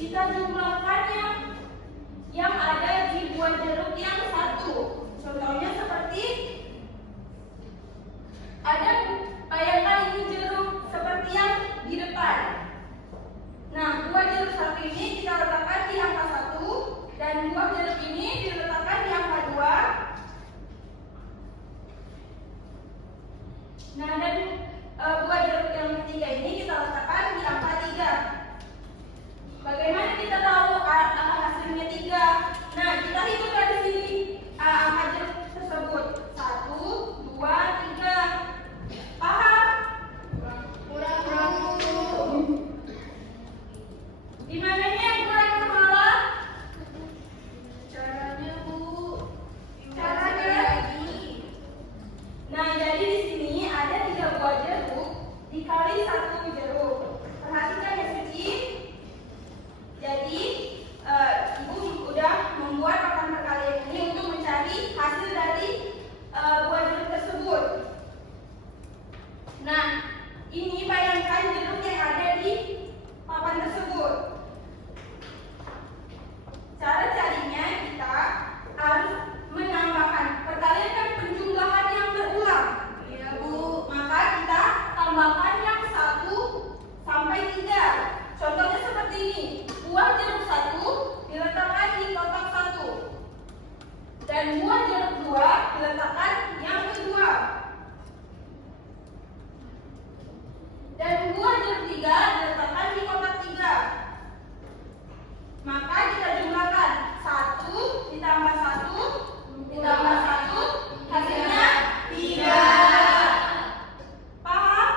kita jumlahkannya yang ada di buah jeruk yang satu. Contohnya seperti ada, bayangkan ini jeruk seperti yang di depan. Nah, buah jeruk satu ini kita letakkan di angka 1 dan buah jeruk ini diletakkan di angka 2. Nah, dan buah jeruk yang ketiga ini kita letakkan di angka 3. Bagaimana kita tahu hasilnya 3? Nah, kita hitung dari sini angka jeruk tersebut. 1, 2, 3. Paham? Kurang. Di mananya yang kurang kepala? Caranya, Bu. Caranya. Nah, jadi di sini ada 3 buah jeruk dikali 1 jeruk. Perhatikan ya, Suci. Jadi Ibu udah membuat papan perkalian ini untuk mencari hasil dari buah jeruk tersebut. Nah, ini bayangkan jeruk yang ada di papan tersebut. Cara carinya kita harus menambahkan. Perkalian kan penjumlahan yang berulang. Iya, Bu. Maka kita tambahkan yang 1 sampai 3. Contohnya seperti ini. Buah jeruk 1 diletakkan di kotak 1 dan buah jeruk 2 diletakkan yang kedua, dan buah jeruk 3 diletakkan di kotak 3. Maka kita jumlahkan 1 ditambah 1 ditambah 1 hasilnya 3. Paham?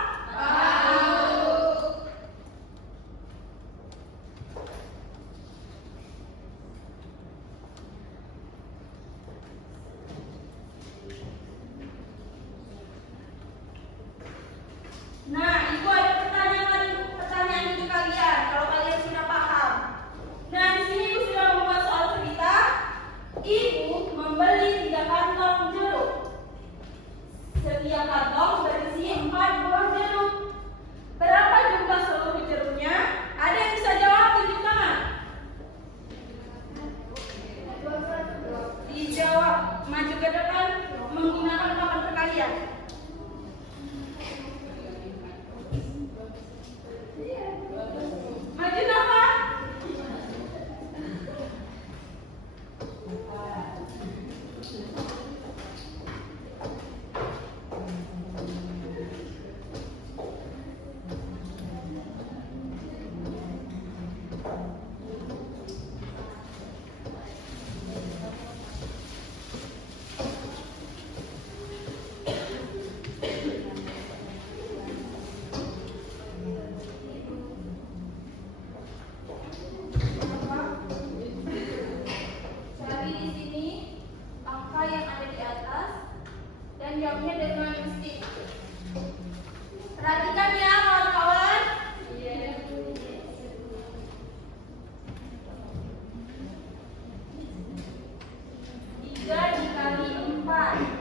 Nah, Ibu ada pertanyaan untuk kalian. Kalau kalian sudah paham. Nah, di sini Ibu sudah membuat soal cerita. Ibu membeli 3 kantong jeruk. Setiap kantong berisi 4 buah jeruk. Berapa jumlah seluruh jeruknya? Ada yang bisa jawab, tunjuk tangan. Dijawab, maju ke depan menggunakan papan perkalian. Maju nama. Cari di sini angka yang ada di atas dan jawabnya dengan mesti. Perhatikan ya, kawan-kawan. 3 dikali 4.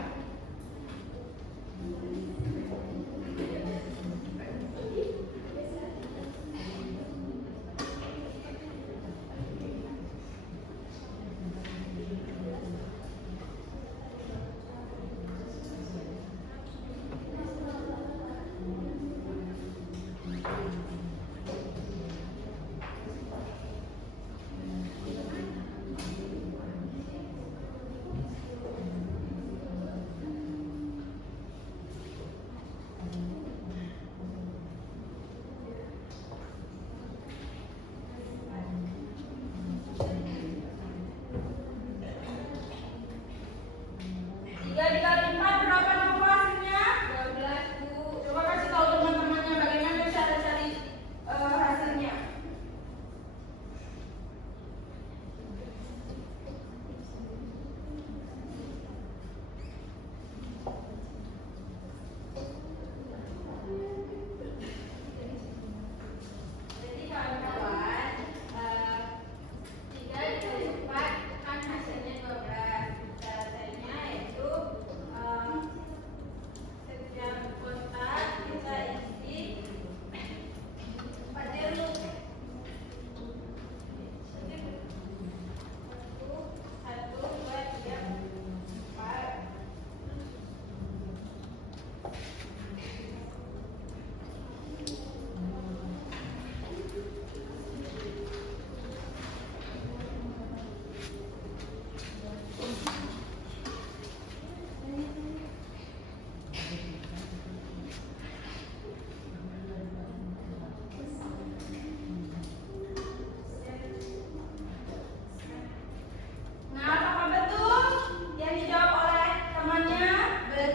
Oke,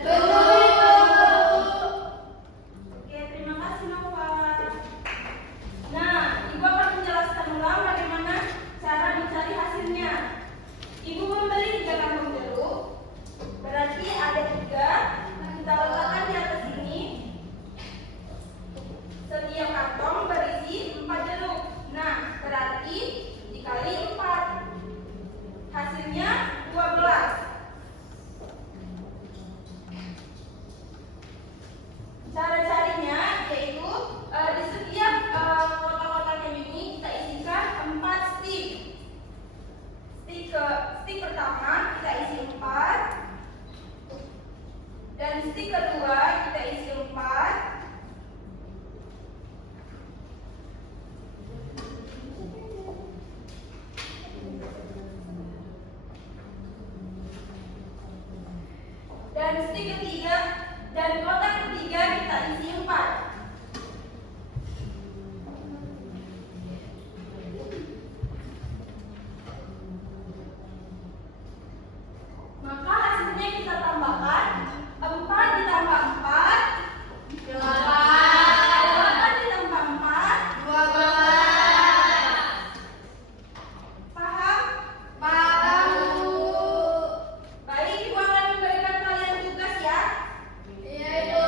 terima kasih Nova. Nah, Ibu akan menjelaskan ulang bagaimana cara mencari hasilnya. Ibu membeli 3 kantong jeruk, berarti ada 3. Kita letakkan di atas ini. Setiap kantong berisi 4 jeruk. Nah, berarti dikali 4. Hasilnya 12. Cara carinya yaitu di setiap kotak-kotaknya ini kita isikan 4 stick. Stick pertama kita isi 4, dan stick kedua kita isi 4, dan stick ketiga dan kotak ketiga kita isi 4. Maka hasilnya kita tambahkan 4 ditambah 4 8 ditambah 4 12. Paham? Paham. Baik, Ibu akan memberikan kalian tugas ya. Iya, Ibu.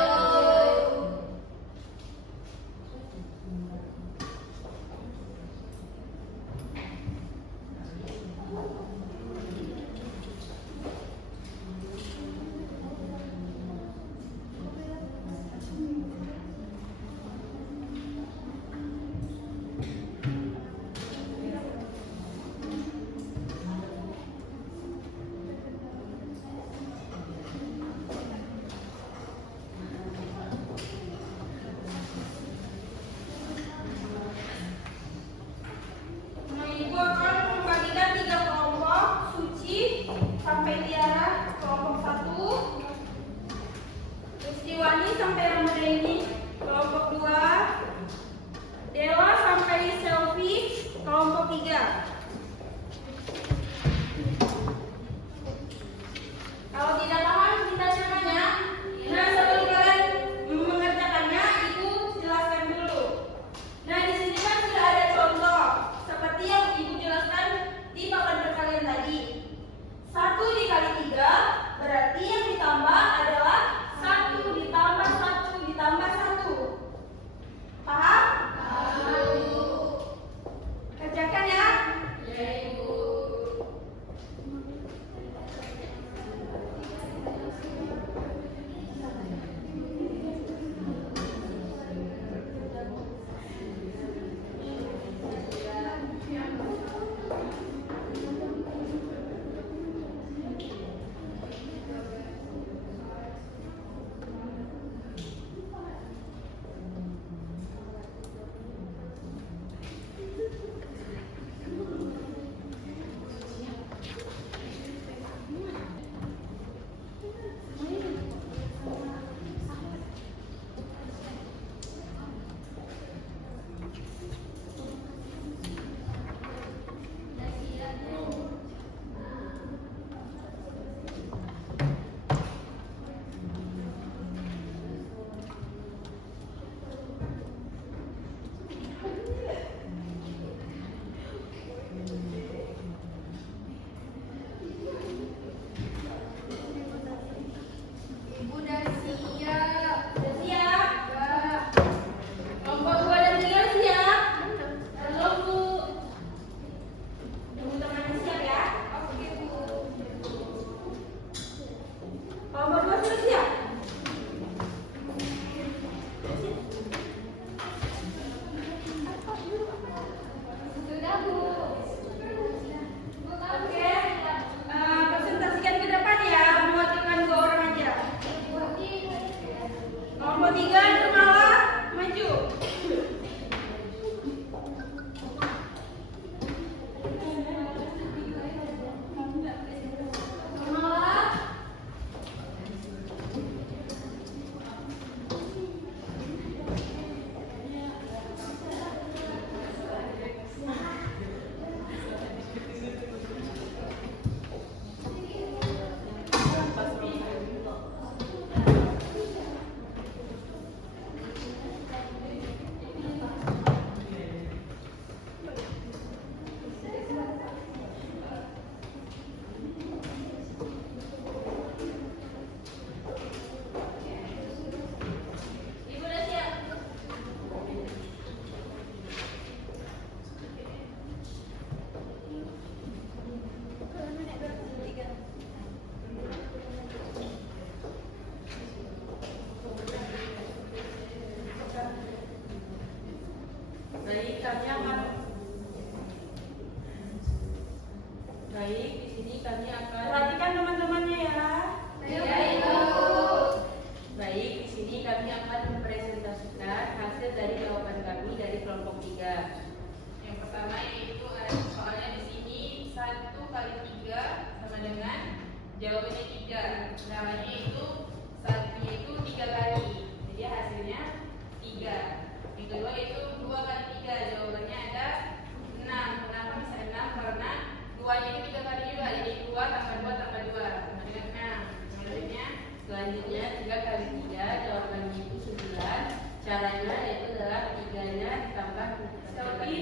3 kali 3, jawabannya itu 9. Caranya yaitu adalah 3-nya ditambah 3 kali.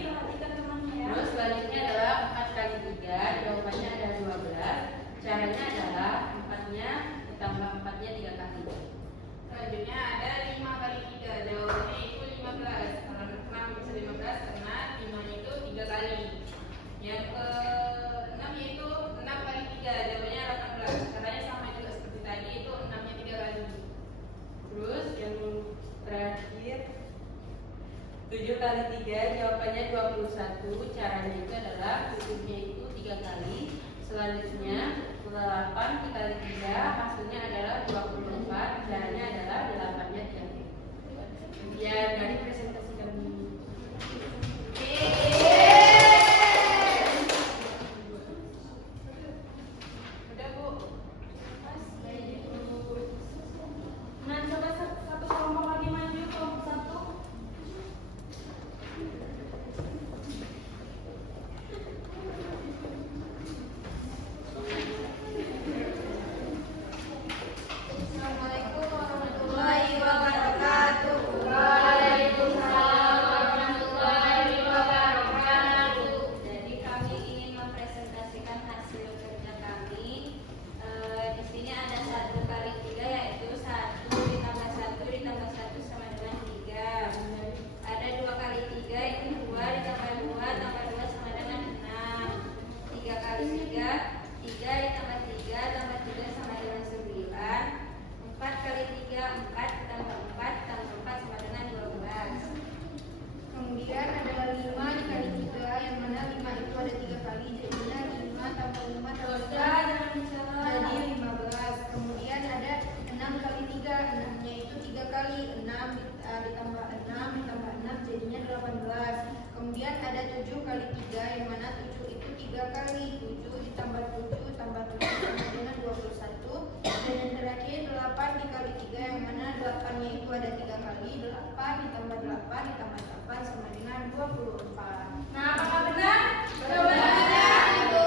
Terus selanjutnya adalah 4 kali 3, jawabannya ada 12. Caranya adalah 4-nya ditambah 4-nya 3 kali. Selanjutnya ada 5 kali 3, jawabannya itu 15. Kenapa bisa 15? Karena 5-nya itu 3 kali. Yang ke-6 yaitu 6 kali 3, jawabannya 18. Caranya sama juga seperti tadi, itu 6-nya 3 kali. Terus yang terakhir 7 kali 3, jawabannya 21. Caranya itu adalah 7-nya itu 3 kali. Selanjutnya 8 dikali 3, hasilnya adalah 24. Caranya adalah 8-nya 3 kali. Ya, dari presentasi kami. Udah, Bu. Nah, coba satu kelompok lagi maju, kelompok 1. Assalamualaikum warahmatullahi wabarakatuh. Waalaikumsalam warahmatullahi wabarakatuh. Jadi kami ingin mempresentasikan hasil kerja kami. Di sini ada 1 kali 3 yaitu 1 ditambah 1 ditambah 1 sama dengan 3. Ada 2 kali 3 itu 2 ditambah 2 tambah 2 sama dengan 6. 3 kali 3, 3 ditambah 3 tambah 3 sama dengan 9. 4 kali 3, 4 tambah 4 tambah 4 sama dengan 12. Kemudian ada 5 dikali 3, yang mana 5 itu ada 3 kali, jadinya 5 tambah 5 tambah 5 jadi 15. Kemudian ada 6 kali 3, 6-nya itu 3 kali, 6 ditambah 6 ditambah 6 jadinya 18. Kemudian ada 7 kali 3, yang mana 7 itu 3 kali, 7 ditambah 7 tambah 7 sama dengan 21. Dan yang terakhir 8 dikali 3, yang mana 8-nya itu ada 3 kali, 8 ditambah 8 ditambah 8 sama dengan 24. Nah, apakah benar? Benar, Ibu.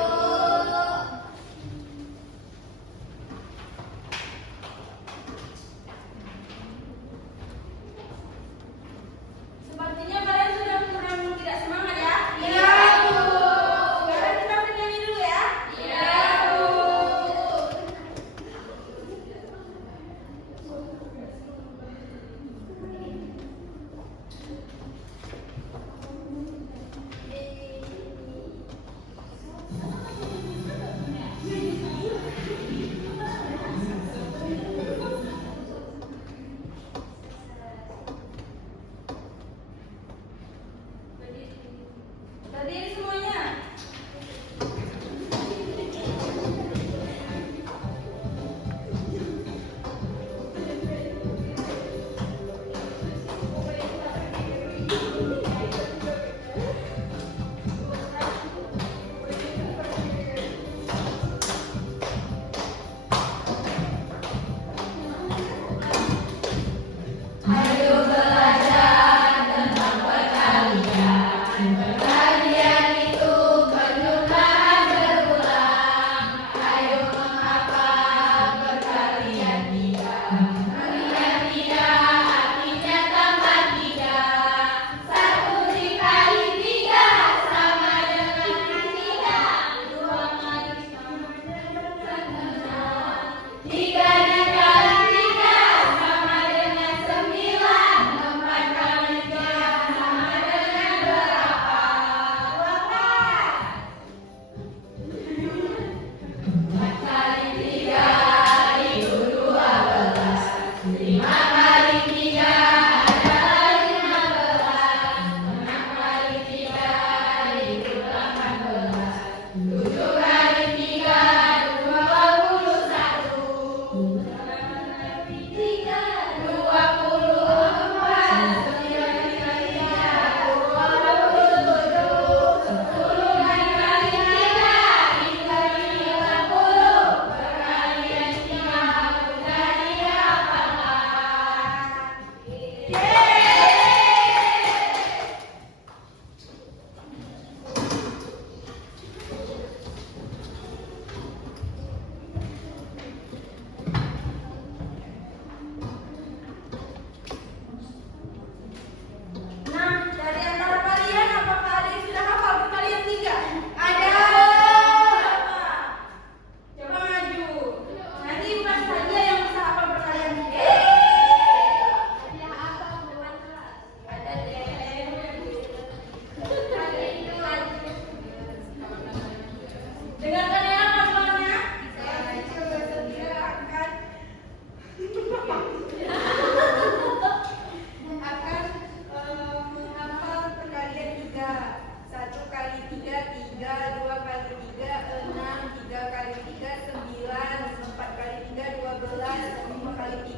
Sepertinya kalian sudah kurang tidak semangat ya? Iya, Bu. Sekarang kita bernyanyi dulu ya. Iya, Bu.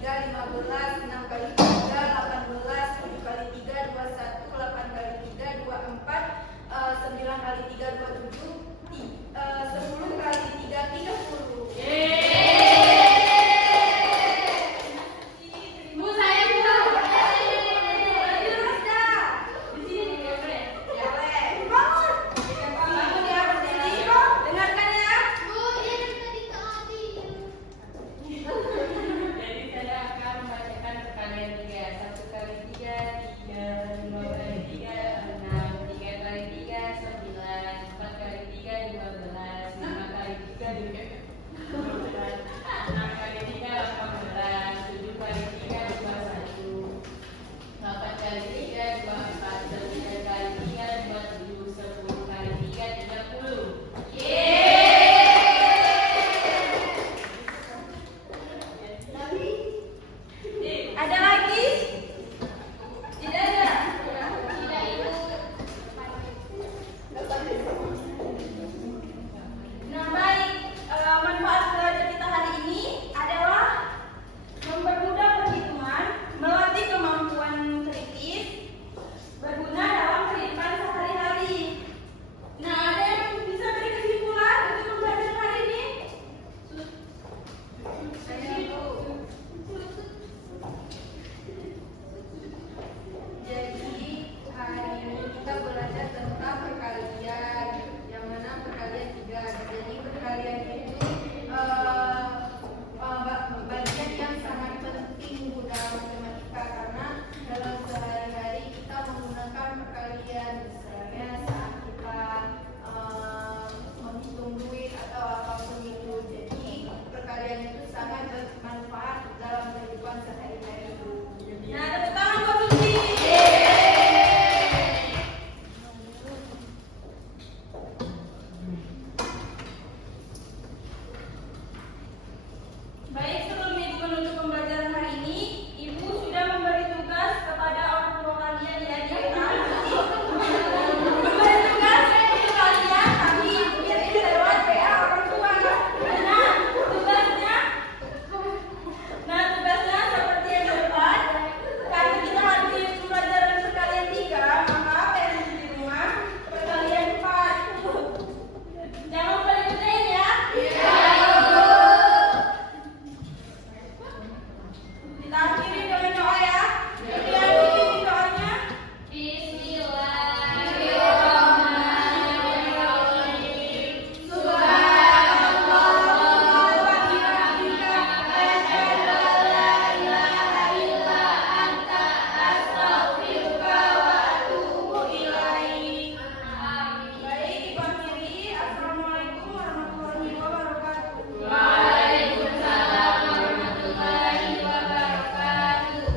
3, 15, 6 kali 3, 18, 7 kali 3, 21, 8 kali 3, 24, 9 kali 3, 27, 10 kali 3, 30. Bu, saya Bu. Di sini ya, Bre. Ya, boleh. Bangun. Bangun ya, berdiri. Dengarkan ya. Jadi saya akan membacakan perkalian 3. 1 kali 3, 3, 2 kali 3, 6, 3 kali 3, 9, 4 kali 3, 15, 5 kali 3, 12, 6 kali 3, 18, 7 kali 3, 21, 8 kali 3, 24, 9 kali 3, 27, 10 kali 3, 30. Ada lagi? Tidak ada. Nah, baik. Manfaat belajar kita hari ini adalah mempermudah perhitungan, melatih kemampuan kritis, berguna dalam kehidupan sehari-hari. Nah, ada yang bisa beri kesimpulan untuk pembelajaran hari ini? Jadi hari ini kita belajar tentang perkalian, yang mana perkalian 3. Jadi perkalian itu bagian yang sangat penting dalam matematika, karena dalam sehari-hari kita menggunakan perkalian, misalnya saat kita menghitung duit atau apapun itu. Jadi perkalian itu sangat bermanfaat dalam kehidupan sehari-hari. Nah, tepuk tangan buat Suci. Baik, sebelum Ibu menutup pembelajaran hari ini, Ibu sudah memberi tugas kepada orang tua kalian ya di atas. Memberi tugas untuk kalian, tapi Ibu kirim lewat WA orang tua. Nah, tugasnya seperti yang di depan. Karena kita hadir pembelajaran perkalian 3, maka parents di rumah perkalian 4. Jangan lupa dikerjain ya. Kita akhiri dengan doa ya. Jadi akhiri doanya. Baik, Ibu akhiri. Assalamualaikum warahmatullahi wabarakatuh. Waalaikumsalam warahmatullahi wabarakatuh.